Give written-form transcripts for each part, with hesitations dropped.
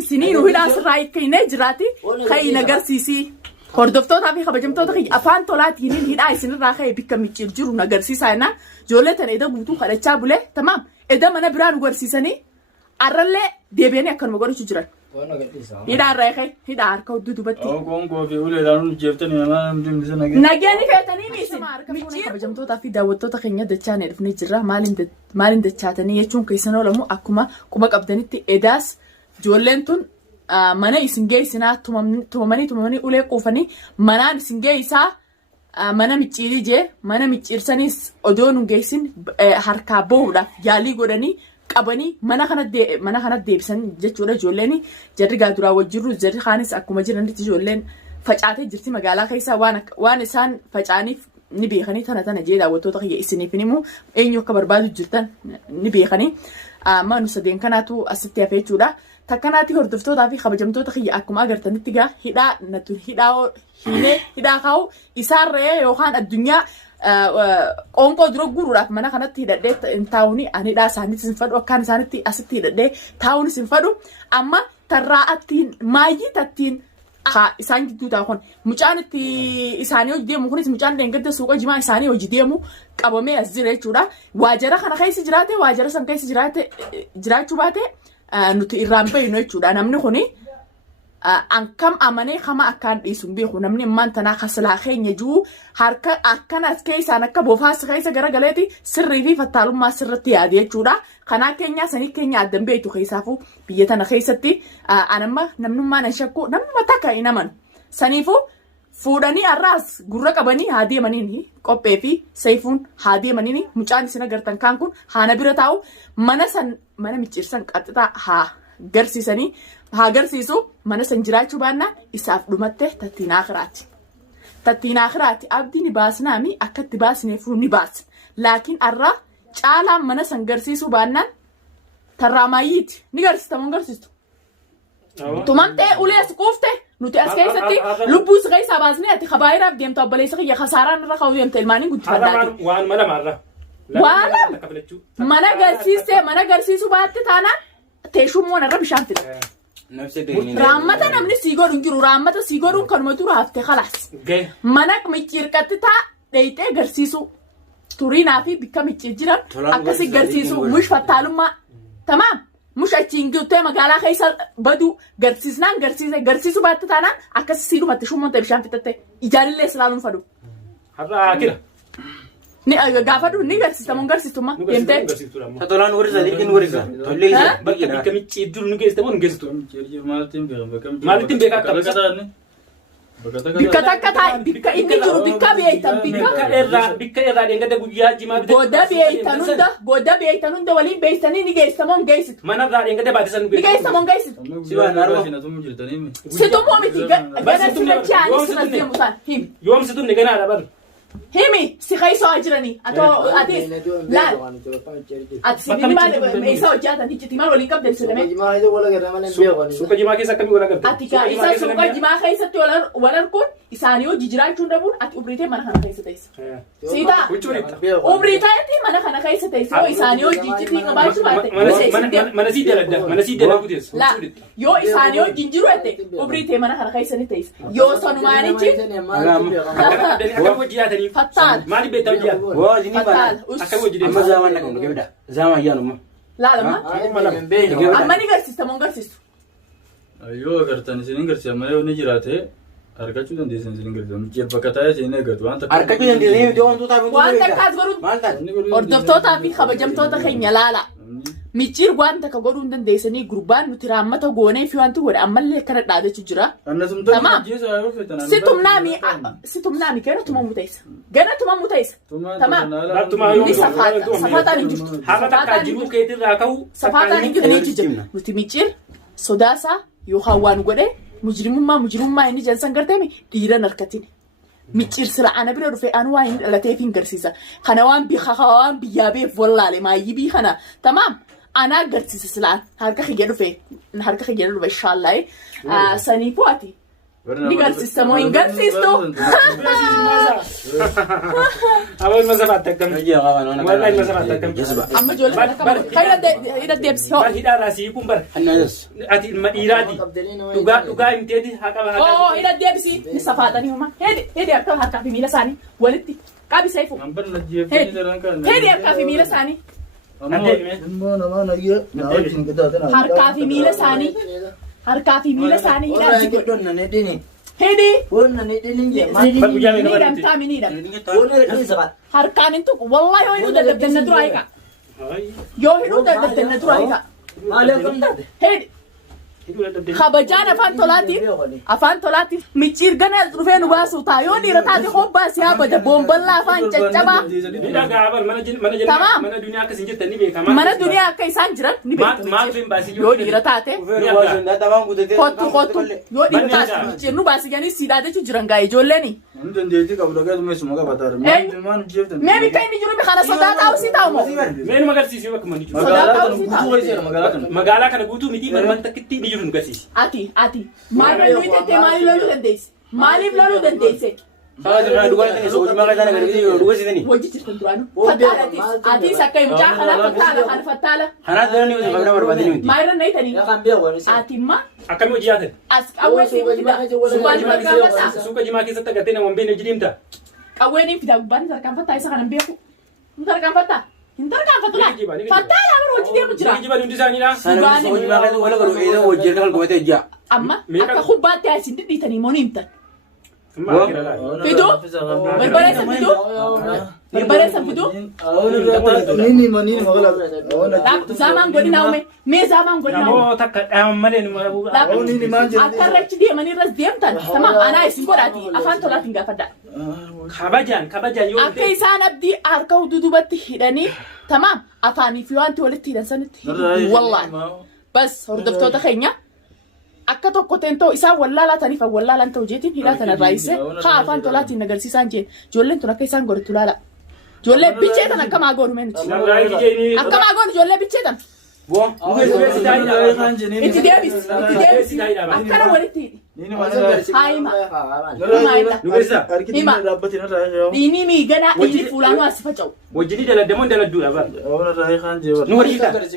laakiin siniin hidhaas irraa keenee jiraati kan agarsiisi hordoftoota fi kabajamtoota afaan tolaatiin hidhaa isinirraa ka'e bikka micciir jiru agarsiisaa jennaan ijoollee tan eda guutuu kadhachaa bulee tamaam eda mana biraan agarsiisanii arrallee deebi'anii akkanuma godhachuu jiran. Hidhaa irraa ka'e hidhaa harka hudduu dubatti. Nageenya feetanii micciir kabajamtootaa fi daawwattoota keenya dachaan dhufnee jirra maaliin dachaatanii jechuun keessan oolamu akkuma quba qabdanitti edaas ijoolleen tun mana isin geessinaa tumamanii ulee quufanii manaan isin geessaa mana micciirii jee mana micciirsaniis odoo nu geessin harkaa bahuudhaaf yaalii godhanii qabanii mana kana deebisan jechuudha ijoolleen jarri gaaduraa wajjirru jarri kaanis akkuma jiranitti ijoolleen facaatee jirti magaalaa keessaa waan isaan facaaniif ni beekanii tana jee daawwattoota kiyya isiniif immoo eenyu akka barbaadu jirtan ni beekanii amma nu sadeen kanaatu asitti hafee jechuudha. Takkanaatti hordoftootaa fi kabajamtoota kiyya akkuma agartanitti gaa hidhaa kaa'u isaarree yookaan addunyaa qoonqoo dura guuruudhaaf mana kanatti hidhadhee taa'uuni ani hidhaa isaaniitti sin fadhu akkaan isaanitti asitti hidhadhee taa'uuni sin fadhu amma tarraa attiin maayyii tattiin isaan gidduu taa'uun mucaan itti isaanii hojii deemu kunis mucaan dheengadda suuqa jimaa isaanii hojii deemu qabamee as jira jechuudha. Waajjira kana keessa jiraate waajjira san keessa jiraachuu baate. Nuti irraan beeynu jechuudha namni kuni ankam amanee kama akkaan dhiisuun beeku namni immaan tanaa kasalaa keenya jiru harka akkanas keessaan akka boofaas keessa garagaleeti sirrii fi fattaalummaa sirratti yaade jechuudha. Kanaa keenya sanii keenya addan beektu keessaafuu biyya tana keessatti anamma namnummaan hin shakku namuma takka hin amanu saniifuu fuudhanii arraas gurra qabanii haa deemaniin qophee fi saifuun haa deemaniin mucaan isin agartan kaan kun haana bira taa'u mana micciirsan qaxxixaa haa garsiisu mana san jiraachuu baannaan isaaf dhumatte tattiin akhiraati. Tattiin akhiraati abdii ni baasnaami akkatti baasneefuu ni baas. Laakiin arraa caalaan mana san garsiisuu baannaan tarraamaayyiiti ni garsiistamu garsiistu. Tumamtee ulees quufte nuti as keessatti lubbuu keessaa baasnee ati kabaayiraaf deemtu obboleessa kiyya kasaaraan irra ka'uu deemte ilmaaniin guddifadhaati. Waan mala maarra. Waan mana garsiisuu baatte taanaan teeshummoon irra bishaan fida. Raammata namni sii godhuun jiru raammata sii godhuun kanuma tura hafte khalaas. Mana micciirqatti taa dheeyxee garsiisuu turiinaa fi bikka micciir jiran akkasi garsiisuu mush fattaalummaa tamaam. Mush achiin guuttee magaalaa keessa badu garsiisuu baatte taanaan akkasi sii dhumatti shummoon ta'e bishaan fixatte ijaarillee silaaluun fadu. Har'a akira. Ni gaafadhu ni garsiistamuun garsiistuma deemtee. Tolaan warisa liqin warisa. Tollee bakka micciir jiru nu geessistamu nu geessitu. Maalittiin beekaa akka bikka takka taa'e bikka inni jiru bikka beeytan bikka irraa deengada guyyaa jimaa bitee. Godda beeytan hunda waliin beeystanii ni geessistamuun geessitu. Mana irraa deengada baatisan nu geessitu. Ni geessistamuun geessitu. Situmuu miti gana sirrachi ani sirras deemu isaan himi. Yoom situmne ganaadha bar. Himi si keessoo jiranii atoo ati laal ati si maal isa hojjatan hijjiti maal waliin qabdan jedhamee. Suuqa jimaa keessa akkamii wal agartan. Ati kaa isa suuqa jimaa keessatti wal arguun isaanii hojii jiraachuun dhabuun ati ubritee mana kana keessa teessa. Siitaa ubritee mana kana keessa teessa yoo isaanii hojii jitii qabaachuu baate. Mana sii daladda mana sii dalaguu teessa. Yoo isaanii hojiin jiru ette ubritee mana kana keessa ni teessa. Yoo sanumaanichi. Akkam hojii yaatanii. Fatal. Mali beta dia. Wah, ini Fatal. Akan wajib amma zaman nak kau gimana? Zaman ya nama. Lama. Amma ni garsiista mon garsiistu. Ayo agartan sini garsiisa malee oni jiraate argachuu dandeessan sini garsiisa. Jebba kataa'ee sini eegatu waan takka. Argachuu dandeessan yoo wantoota abiduu. Waan takkaas godhuun hordoftootaa fi kabajamtoota keenya laala. Micciir waan takka godhuu hin dandeessanii gurbaan nuti raammata goonee fi wanti godhe ammallee akkana dhaadachuu jira. Situmnaami gana tumamu teessa. Gana tumamu teessa. Tamaam. Ni safaataan hin jirtu. Haala takkaa jiruu keetirraa ka'u. Safaataan hin jirtu. Nuti micciir sodaasaa yookaan waan godhe mujrimummaa inni jalsan garteemi dhiiran harkatiin. Micciir sila ana bira dhufe anu waan hin dhalatee fi hin garsiisa. Kana waan biyyaa beef wallaale maayyii bii kana. Tamaam. Ana garsiisa silaan harka kiyya dhufe inshallah saniifuu ati Ni garsiista moo hin garsiistu? Awal masa batakam. Aja kawan orang. Wallahi masa batakam. Amma ijoollee kana hidha deebisi hoo. Bar hidhaa raasii kun bar. Anas. Ati ilma dhiiraati. Dhugaa himteeti haqa bahaa. Oo hidha deebisi ni safaadhanii homa. Hedi harkaa fi miila isaanii walitti qabi saifu. Ambar na jeeftanii jiran kan. Hedi harkaa fi miila isaanii. Immoo nama nagee na wajjin qixaatana. Harkaa fi miila isaanii. Harkaa fi miila isaanii hidhaa Orang jiru. ikut don nane dini. Hedi. Orang nane dini je. Ni hidhamtaa mi ni hidhamta. Orang dini sekat. Harkaan hin tuqu wallahi yoo hidhuu dadhabdan na duraa hiika. Yoo hidhuu dadhabdan na duraa hiika. Malah kau tak. Hedi. Kabajaan afaan tolaatiif micciir gana dhufee nu baasu taa yoo dhiira taate hobbaa si haabata boonballaa afaan caccabaa. Hidhaa gaabar mana duniyaa akkas hin jettan ni beekama. Mana duniyaa akka isaan jiran ni beekama. Maal fin baasii Yoo dhiira taate kottu yoo dhiira taate micciir nu baasi ganii siidaa jechuun jiran gaa ijoolleeni. Ani dandeettii qabu dhagaa suma qabataadha. Maal jeeftanii? Mee bikka inni jiru kana sodaa taa'u si taa'u moo? Mee nu magarsiisuu bakka manni jiru. Magaalaa kana guutuu wayisee magaalaa kana. Magaalaa kana guutuu miti man takkitti ni jiru nu garsiisi. Ati maal loluu jettee maaliif loluu dandeesse? Maaliif loluu dandeesse? Salah satu dua ini sebut makan sana kerja itu dua sih ni. Wajib cerita duraanu. Fattaala ati sakkay mucaa kana fattaala kan fattaala. Hana tu ni usah benar berbanding ni. Maayirra na itanii. Ya kan biar orang sih. Ati ma Akkami hojii yaatan? as qawwee si fida. Subaan tarkaanfataa. Suuqa jimaa keessatti agartee nama hin beekne hojii deemta. Qawween hin fida gubbaan tarkaanfataa isa kana hin beeku. Hin tarkaanfataa. Hin tarkaanfatu laa. Fattaala amir hojii deemu jira. Hojii hundi isaaniidha. Sana ni sebut makan tu walau kalau itu wajib kalau kau itu aja. Amma akka kubbaatti asin dhidhiitanii moo ni himtan. Fiduu? Barbareessa fiduu? Barbareessa fiduu? Nini manini magaalaa. Zaamaan godina uume. Mee zaamaan godina uume. Namoota akka dhaaman malee nu Akka irratti deemanii irras deemtan. Tamam anaa isin godhaati afaan tolaatiin gaafadha. kabajaan yoo Akka isaan abdii harka hududubatti hidhanii tamam afaanii fi wanti walitti hidhan sanitti wallahi. Bas hordoftoota keenya. Akka tokko teentoo isaan wallaalataniif wallaalan ta'u jeetiin hidhatan raayisee haa afaan tolaatiin agarsiisan jeen ijoolleen tun akka isaan godhatu laala. Ijoollee bicheetan akkamaa goonu mee nuti. Akkamaa goonu ijoollee bicheetan. Itti deebis. Akkana walitti hidhi. Haayima. Hima. Dhiinii miiganaa inni fuulaanuu as faca'u. wajjini daladdamoon daladduudha bara.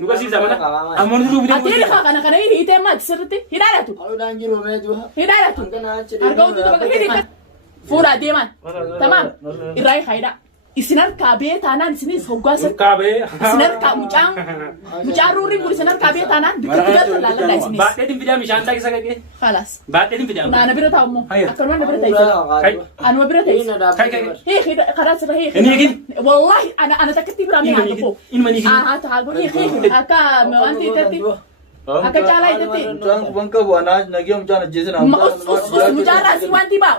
Nu barsiisa mana. Amoon dulu Ati hidha kana hiitee maati sirriitti hidhaadhatu. Orang jiru meju. Hidhaadhatu. Harka hududuba hidhi. Fuudhaa deeman. Tamam. Irraa hiidhaa. Isin harkaa bee taanaan isinis hoggaasa. Kaabee. Isin harkaa mucaan ruurri kun isin harkaa bee taanaan bitti galta laalladha isinis. Baadheetiin fidaa bishaan taakisa qaqee. Halas. Baadheetiin fidaa. Naana bira taa'u immoo. Akkanuma na bira taa'isa. Anuma bira taa'isa. Hii karaa sirra hii. Inni eegin. Wallahi ana takkatti biraa mee haala koo. Inni manii eegin. Haa taa'aa godhii hii akka wanti itatti. Akka caalaa itatti. Mucaan kuban qabu anaa nagee mucaan ajjeesina. Mucaan raasii wanti baa.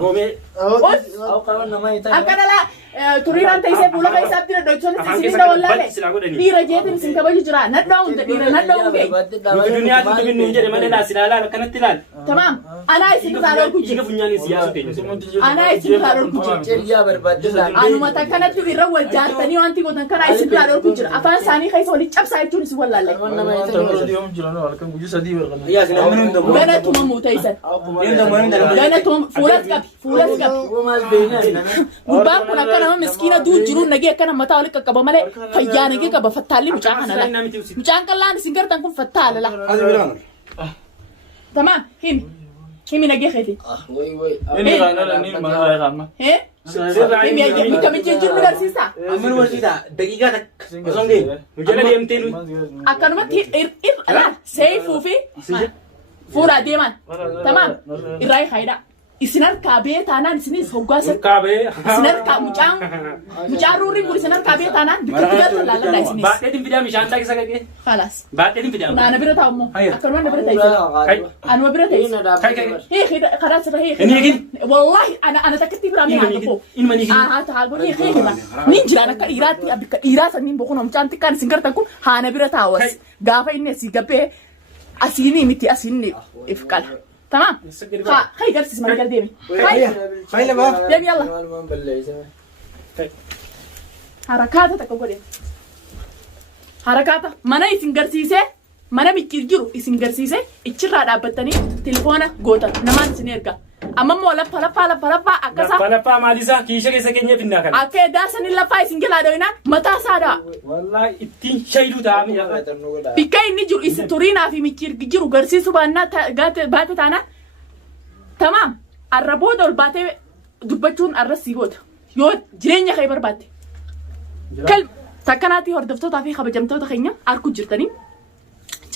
Roomee. Aku kawan nama itu. Akka dhalaa turiiraan ta'isee fuula keessatti daddochonni isin dawallaale. Dhiira jeetiin isin kabaju jira. Nadhaa'uun dhiira nadhaa'uun ga'e. Duniyaatti tumin nuun jedhe malee laas ilaalaa akkanatti ilaal. Tamam. Anaa isin irraa dhorku Iga jira. funyaan siyaasu teenya. Anaa isin irraa dhorku jira. Ceria berbadal. Anuma takkanatti irra wal jaartanii wanti gootan kanaa isin irraa dhorku jira. Afaan isaanii keessa waliin cabsaa jechuun isin wallaalle. Nama itu. Ya sini amoon dulu. Gana tuma muutaysan. Ini dah mana dah. Gana tuma fuulas qabi. Umal bina. Gubbaan kun akka nama miskiina duu jiru nagee akkana mataa walitti qaqqaba malee fayyaa nagee qaba fattaalli mucaa kana la. Mucaan qallaan isin gartan kun fattaala la. Asal bilang. Tamam himi nagee keeti. Woi. Ini kainala ni mana saya kan? Hee? Himi ayyaami kamichi jiru agarsiisa. Amoon barsiisa. Daqiiqaa takka. Osoo hin Jala deemtee nu. Akkanumatti seefuu fi fuudhaa deeman. Tamam irraa haayidhaa. Isin harkaa bee taanaan isinis hoggaasa. Kaabee. Isin harkaa mucaan ruurri kun isin harkaa bee taanaan bitti galta laalladha isinis. Baadheetiin fidaa bishaan taakisa qaqee. Halas. Baadheetiin fidaa. Naana bira taa'u immoo. Akkanuma na bira taa'isa. Anuma bira taa'isa. Hii karaa sirra hii. Inni eegin. Wallahi ana takkatti biraa mee haala koo. Inni manii eegin. Haa taa'aa godhee hii hima. Nin jiraan akka dhiiraatti abikka dhiiraa sanniin boqonnaa mucaan xiqqaan isin gartan kun haana bira taa'uwas. Gaafa inni asii gabbee asiinii miti asiinii if qala. Tamam. Hay garsiis mana gal deemi. Hay lah bang. Deemi yalla. Malam beli sama. Harakaata takka godhe. Harakaata mana isin garsiisee mana miccir jiru isin garsiise ichirraa dhaabbattanii telefoona gootan namaan isin erga amma immoo lafa akkasa Lappa maalisa kiisha keessa keenya finna kana. akka daasanii lafaa isin jalaa dho'inaan mataa isaadha Wallahi ittiin shayduu ta'ame. bikka inni jiru isin turiinaa fi miccir jiru garsiisu baate taanaan tamaam arra booda ol baatee dubbachuun arra sii booda yoo jireenya kee barbaatte kal takkanaati hordoftootaa fi kabajamtoota keenya arku jirtanii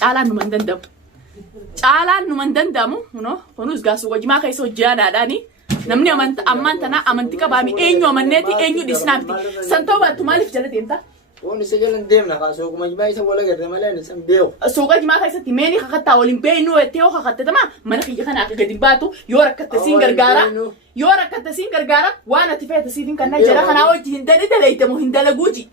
caalaan numan danda'amu caalaan numan danda'amu kunis gaasuu wajimaa keessa hojjaanaadhaani namni ammaan tanaa amantii qabaami eenyu amanneeti eenyu dhisnaa miti santoo baattu maaliif jala deemta Wani sejalan deemna kaasoo kuma jimaa isa wala garde malee nisan beeku. suuqa jimaa keessatti meeni kakattaa waliin beeynu ettee yoo kakattatama mana kiyya kana akka gadi baatu yoo rakkatta siin gargaara waan ati feeta siitiin kannaa jara kanaa wajji hin dalaitamu hin dalaguuti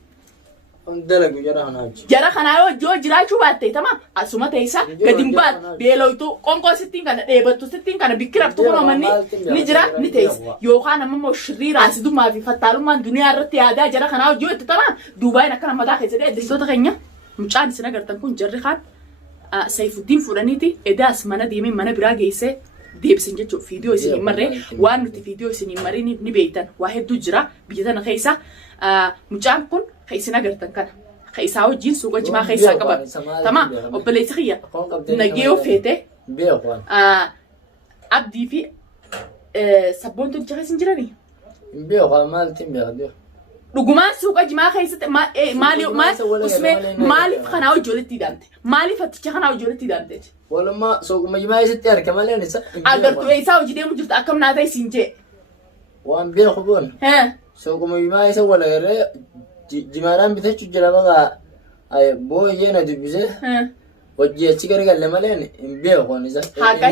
Dalagu jara kanaa wajji. jara kanaa yoo jiraachuu baatte tama asuma teessa gadi hin baatu beelooytu qonqoo sittiin kana dheebattu sittiin kana bikkiraftu kun amanni ni jira ni teessa yookaan ammoo shirrii raasidummaa fi fattaalummaan duniyaa irratti yaadaa jara kanaa wajji yoo itti tama duubaayin akkana mataa keessa dheeddeessitoota keenya mucaan isin agartan kun jarri kaan Saifuddin fudhaniiti edaas mana deemee mana biraa geessee deebisan jechuudha viidiyoo isin hin marree waan nuti viidiyoo isin hin marree ni beektan waa hedduu jira biyya tana keessa mucaan kun isin agartan kana isaa wajjin suuqa jimaa keessaa qaba tama obboleessi kiyya nagee ofeete Beeku. abdii fi sabboontu jira isin jiranii Beeku maaltiin beeku. dhugumaan suuqa jimaa keessatti maaliif kanaa hojii walitti hidhamte maaliif atticha kanaa hojii walitti hidhamte Walummaa sookuma jimaa isitti arga malee nisa. agartuu isaa hojii deemu jirtu akkam naa ta'e siin jee Waan beeku boon. Sookuma jimaa isa wala garee jimaadhaan bitachuu jira baga booyyee na dubbise. Hojii achi gargalle malee hin beeku nisa. Haqa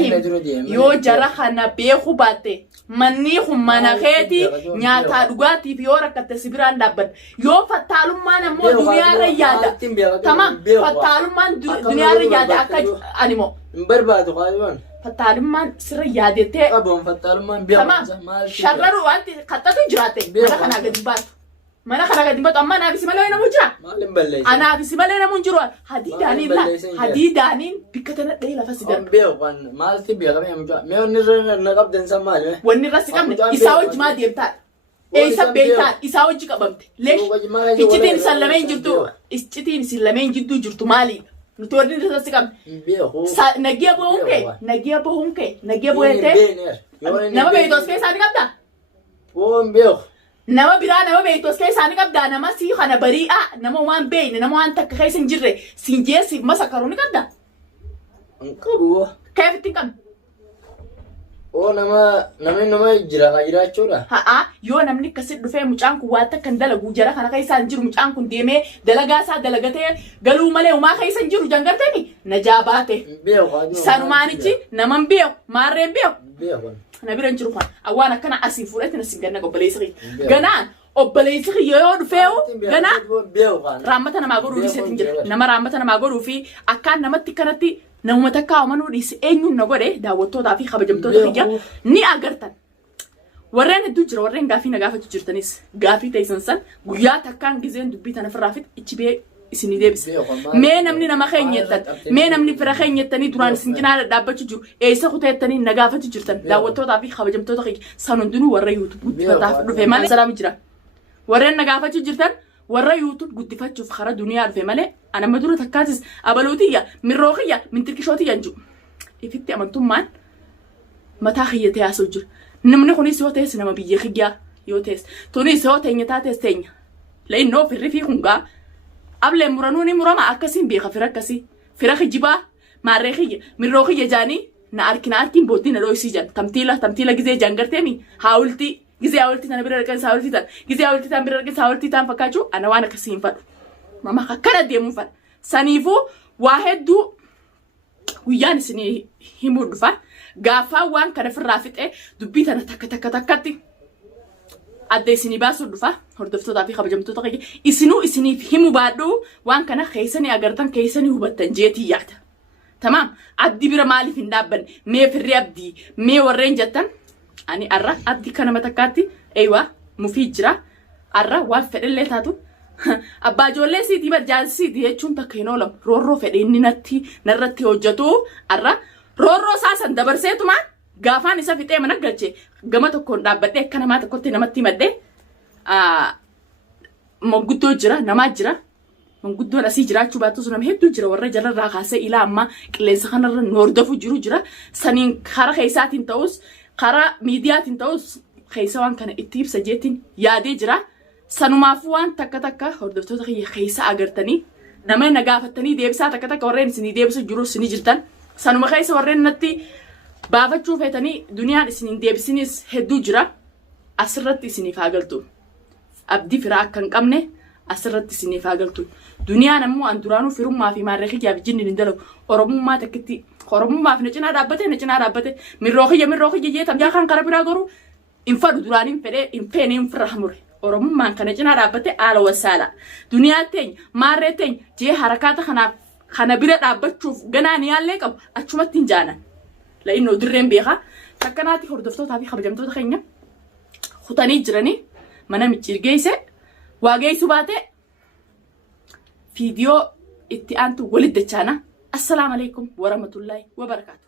yoo jara kana beeku baatte manni kun mana keeti nyaataa dhugaatiif yoo rakkatte sibiraan dhaabbadha yoo fattaalummaan ammoo duniyaarra yaada tama fattaalummaan duniyaarra yaada akka animo hin barbaadu qaaliban. fattaalummaan sirra yaadettee Qaboon fattaalummaan beeku. tama sharraru wanti kattatu jiraate mana kanaa gadi baatu mana kanaa gadi baatu amma anaafisi malee namu jira Maalin balleessa. anaafisi malee namu jiru hadiidaaniin bikka tana dhahee lafa si darbe Beeku maalti beekamee mucaa. Mee wanni irra na qabdan san maali? wanni irra si qabne isaa wajji maa deemtaadha eessa beektaan isaa wajji qabamte leesh iccitiin isin lameen jirtu iccitiin isin lameen jidduu jirtu maaliidha nuti warri irra si qabne Beeku. nagiya bohuun kee nagiya bohettee nama beektos keessaa ni qabdaa Woon beeku. nama biraa nama beektos keessaa ni qabdaa nama sii kana bari'aa nama waan beekne nama waan takka keessa hin jirre siin jeessi masakaru ni qabdaa Qabu. keef ittiin qabne Namni nama jiraachuudha. yoo namni akkasii dhufee mucaan kun waan takka hin dalagu jara kana keessa hin jiru mucaan kun deemee dalagaa isaa dalagatee galuu malee umaa keessa hin jiru jangarteeni na jaabaate Beeku. sanumaanichi naman beeku maarreen beeku Beeku. na bira hin jiru kan awwaan akkana asii fuudhatti na singanna obboleessi kiyya ganaan obboleessi kiyya yoo dhufeewu ganaa Beeku. raammata namaa godhuu dhiiseetiin jira nama raammata namaa godhuu fi akkaan namatti kanatti namuma takka amanuu dhiise eenyuun na godhe daawwattootaa fi kabajamtoota kiyya ni agartan warreen hedduu jira warreen gaafii na gaafachuu jirtanis gaafii teessan san guyyaa takkaan gizeen dubbii tana firraa fit ichi bee isinii deebise mee namni nama keenyettan mee namni fira keenyettanii duraan isin cinaa dhaabbachuu jiru eessa kuteettanii na gaafachuu jirtan daawwattootaa fi kabajamtoota kiyya san hundinuu warra yuutuub guddifataaf dhufe malee salaam jira warreen na gaafachuu jirtan warra yuutuub guddifachuuf kara duniyaa dhufe malee anama dura takkaasis abaluutiyya mirroo kiyya mintirkishootiyyaan jiru ifitti amantummaan mataa kiyyatee haasoo jiru namni kunis yoo ta'es nama biyya kiyyaa yoo ta'es tunis yoo teenya taates teenya le'innoo firri fi kungaa ablee muranuu ni murama akkasiin beeka fira akkasii fira kijibaa maarree kiyya mirroo kiyya jaanii na arkiin booddee na dho'isii jan tamtiila gizee jan garteemi haawultii gizee haawultii tana bira dhaqan haawultii tan gizee haawultii tan bira dhaqan haawultii tan fakkaachuu ana waan akkasii hin fadhu mama akkana deemuu fadha saniifuu waa hedduu guyyaan isinii himuu dhufa gaafaa waan kana firraa fixee dubbii tana takkatti adda isinii baasuu dhufa hordoftootaa fi kabajamtoota kiyya isiniif himu baadhuu waan kana keessanii agartan keessanii hubattan jeetii yaada tamaam abdii bira maaliif hin dhaabbanne mee firri abdii mee warreen jettan ani arra abdii kana matakkaatti eeywaa mufii jira arra waan fedhallee taatu abbaa ijoollee siitii barjaalsiiti jechuun takka hin oolam roorroo fedhe inni narratti hojjetu arra roorroo saasan dabarseetumaan gaafaan isa fixee mana galchee gama tokkoon dhaabbadhee akka namaa tokkotti namatti himadhee manguddoo jira namaa jira manguddoon asii jiraachuu baattus nama hedduu jira warra jalarraa kaasee ilaa amma qilleensa kanarra nu hordofu jira saniin karaa keessaatiin ta'us karaa miidiyaatiin ta'us keessa waan kana itti ibsa jeetiin yaadee jira. Sanumaaf waan takka hordoftoota kiyya keessa agartanii nama na gaafatanii deebisaa takka warreen isinii deebisa jiru isinii jirtan sanuma keessa warreen natti baafachuu feetanii duniyaan isiniin deebisinis hedduu jira asirratti isiniif haa galtu abdii firaa akka hin qabne asirratti isiniif haa galtu duniyaan ammoo an duraanuu firummaa fi maarree kiyyaaf jinni hin dalagu oromummaa takkitti oromummaaf na cinaa dhaabbate mirroo kiyya jeetam yaa kan kara biraa goru hin fadhu duraaniin fedhee hin feene hin firra hamure. Oromummaan kana cinaa dhaabbate haala wasaala duniyaa teenya maarree teenya jee harakaata kana bira dhaabbachuuf ganaa ni yaallee qabu achumatti hin jaanan la'innoo dirreen beekaa takkanaatti hordoftootaa fi kabajamtoota keenya kutanii jiranii mana micciirgeesse waa geessu baate viidiyoo itti aantu walitti dachaana assalaamu alaikum warahmatullaahi wabarakaatu.